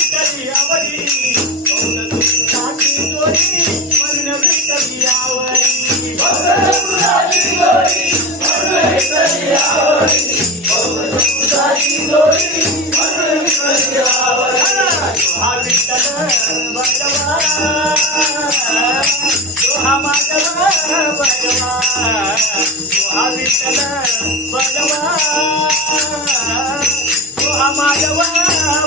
विठ्ठली आवडी तुमची जोडी म्हणून विठ्ठली आवडी तुमची जोडी म्हणून विठ्ठली आवडी तुमची जोडी म्हणून विठ्ठली आवडी हा विठ्ठल भगवा हा माधवा भगवा हा विठ्ठल भगवा हा माधवा